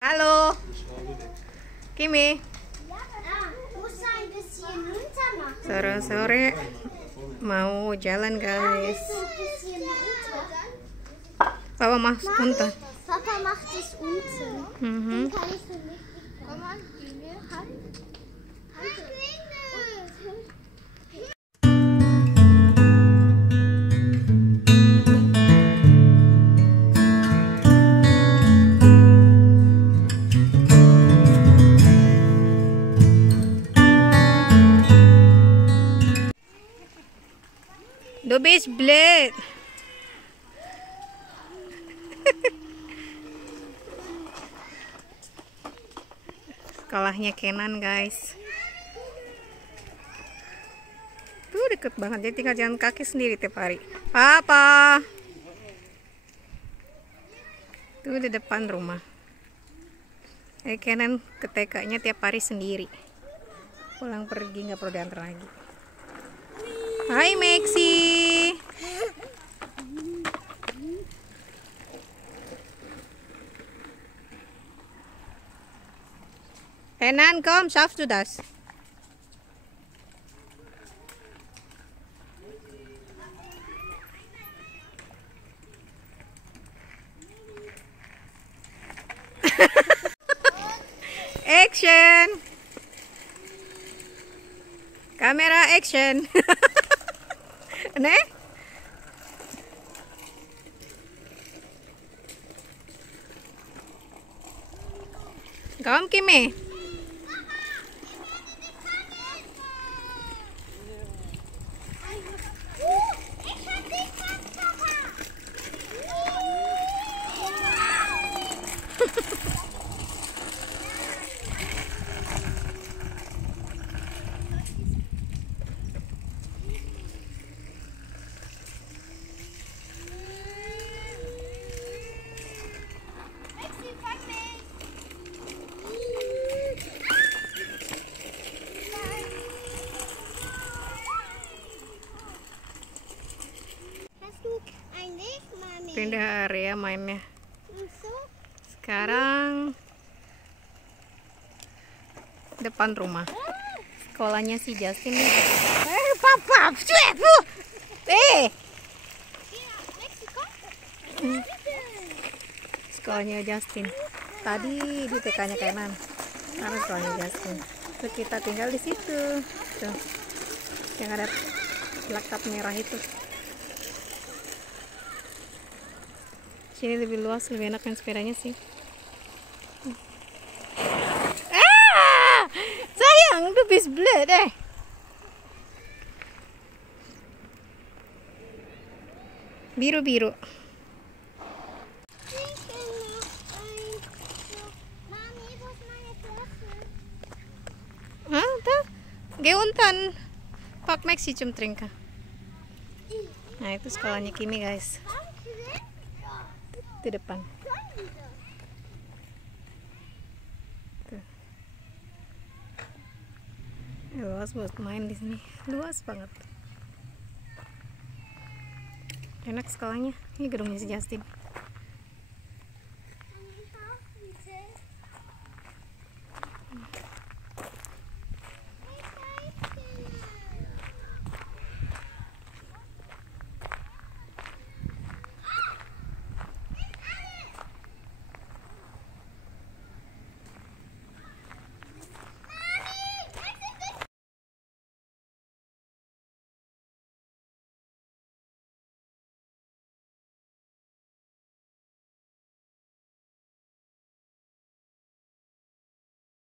Halo, Kimi. Sore-sore mau jalan guys. Papa macht unten. Papa macht es unten. Mhm. Komm mal, Linie, Hand. Du bist blöd. Sekolahnya Kenan guys. Tuh deket banget, jadi tinggal jalan kaki sendiri tiap hari. Papa. Tuh di depan rumah. Kenan ke TK-nya tiap hari sendiri. Pulang pergi nggak perlu diantar lagi. Hai Maxi. Kenan, komm, schaffst du das? Action. Kamera action. Ne? Kom Kimi. Pindah area mainnya. Sekarang depan rumah. Sekolahnya si Justin nih. Papa, Sekolahnya Justin. Tadi di TK-nya Kenan. Sekarang sekolahnya Justin. Terus kita tinggal di situ. Tuh. Yang ada plakat merah itu. Sini lebih luas, lebih enak main sepedanya sih. Sayang, du bist blöd deh. Biru-biru. Hah, tuh. Geh unten. Pak Maxi zum trinken. Nah, itu sekolahnya Kimi, guys. Di depan. Tuh. Luas buat main di sini. Luas banget. Enak sekolahnya. Ini gedungnya si Justin.